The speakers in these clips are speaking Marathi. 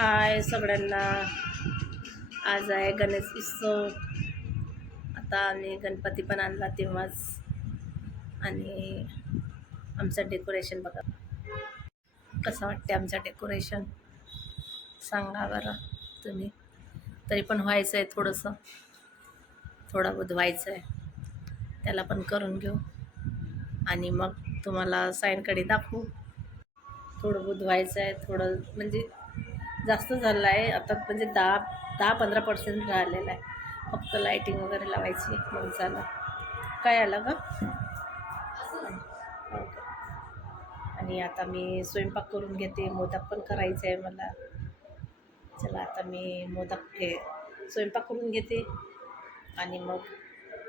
हाय सगळ्यांना. आज आहे गणेश उत्सव. आता आम्ही गणपती पण आणला तेव्हाच. आणि आमचं डेकोरेशन बघा. कसं वाटते आमचं डेकोरेशन सांगा बरं तुम्ही. तरी पण व्हायचं आहे थोडंसं. थोडं बहुत व्हायचं आहे त्याला पण करून घेऊ. आणि मग तुम्हाला सायंकाळी दाखवू. थोडं बहुत व्हायचं आहे थोडं म्हणजे जास्त झालं आहे. आता म्हणजे दहा दहा पंधरा पर्सेंट राहिलेला आहे. फक्त लाईटिंग वगैरे लावायची मग झालं काय आलं का आणि आता मी स्वयंपाक करून घेते. मोदक पण करायचं आहे मला. चला आता मी मोदक हे स्वयंपाक करून घेते. आणि मग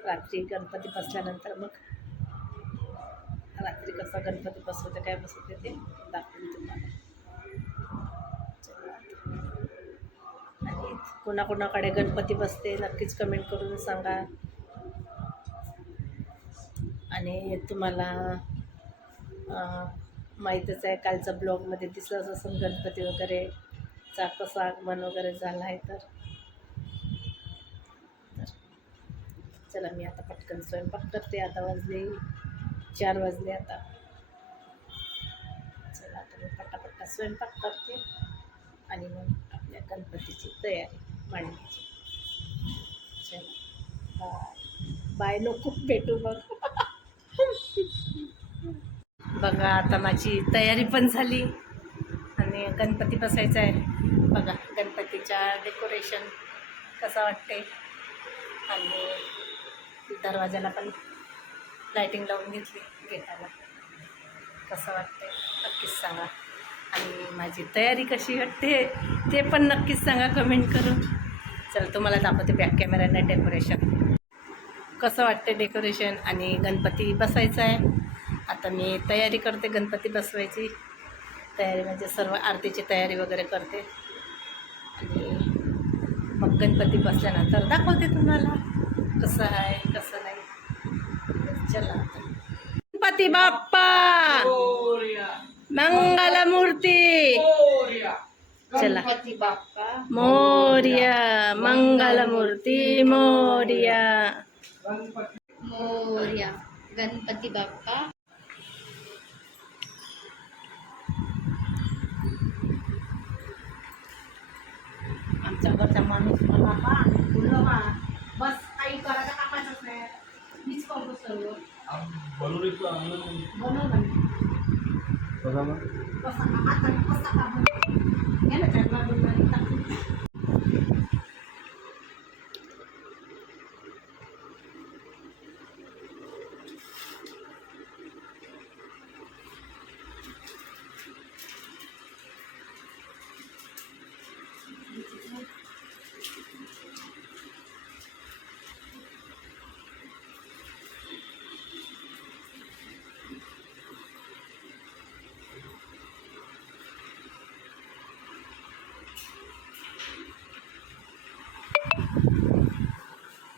रात्री गणपती बसल्यानंतर मग रात्री कसा गणपती बसवते काय बसवते ते दाखवून तुम्हाला चला आता. आणि कोणाकोणाकडे गणपती बसते नक्कीच कमेंट करून सांगा. आणि तुम्हाला माहीतच आहे कालचा ब्लॉगमध्ये दिसलंच असं गणपती वगैरे चा कसा आगमन वगैरे झाला आहे तर. तर चला मी आता पटकन स्वयंपाक करते आता वाजले चार वाजले आता. चला आता मी पटापट्टा स्वयंपाक करते आणि मग आपल्या गणपतीची तयारी. मांडण्याची चला. बाय बाय नको भेटू मग. बघा आता माझी तयारी पण झाली. आणि गणपती बसायचा आहे. बघा गणपतीच्या डेकोरेशन कसं वाटते आणि दरवाजाला पण लाईटिंग लावून घेतली गेटाला. कसं वाटते नक्कीच सांगा. आणि माझी तयारी कशी वाटते ते पण नक्कीच सांगा कमेंट करून. चल तुम्हाला दाखवते बॅक कॅमेऱ्यानं डेकोरेशन कसं वाटते डेकोरेशन आणि गणपती बसायचा आहे. आता मी तयारी करते गणपती बसवायची. तयारी म्हणजे सर्व आरतीची तयारी वगैरे करते. आणि मग गणपती बसल्यानंतर दाखवते तुम्हाला कसं आहे कसं नाही. चला. गणपती बाप्पा! मंगलमूर्ती! चला गणपती बाप्पा मोर्या मंगलमूर्ती मोर्या मोर्या गणपती बाप्पा आमच्या घरचा माणूस मला बा बोललो बा बस काही करायचं कामाचंच नाही मीच करतो सर्व बनव म्हणे बसा आता बसा का म्हणे. घे ना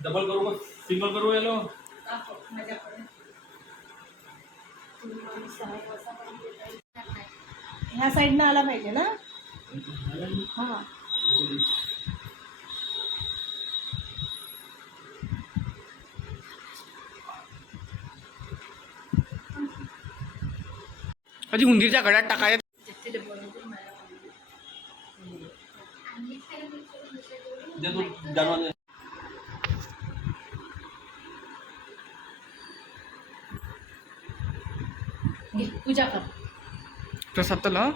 डबल करू का सिंगल करू यालो? येईल. ह्या साईडनं आला पाहिजे ना? हां. कधी उंदीरच्या घड्यात टाकायचं. तिथे पूजा कर प्रसाद तर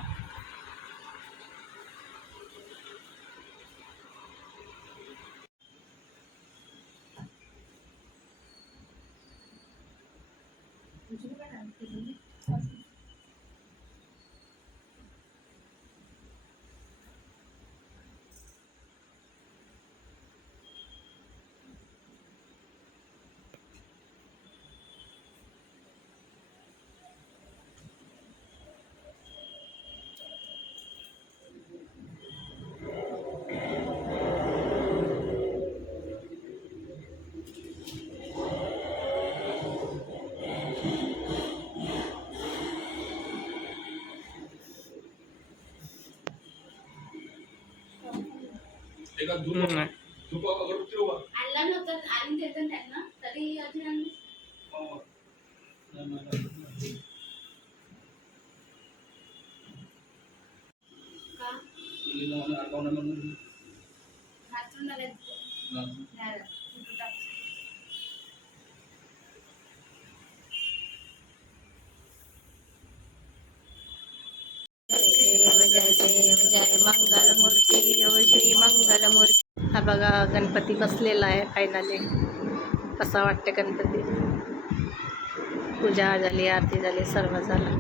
जय देव जय मंगलमूर्ती बघा गणपती बसलेला आहे फायनली कसा वाटते गणपती? पूजा झाली आरती झाली सर्व झालं.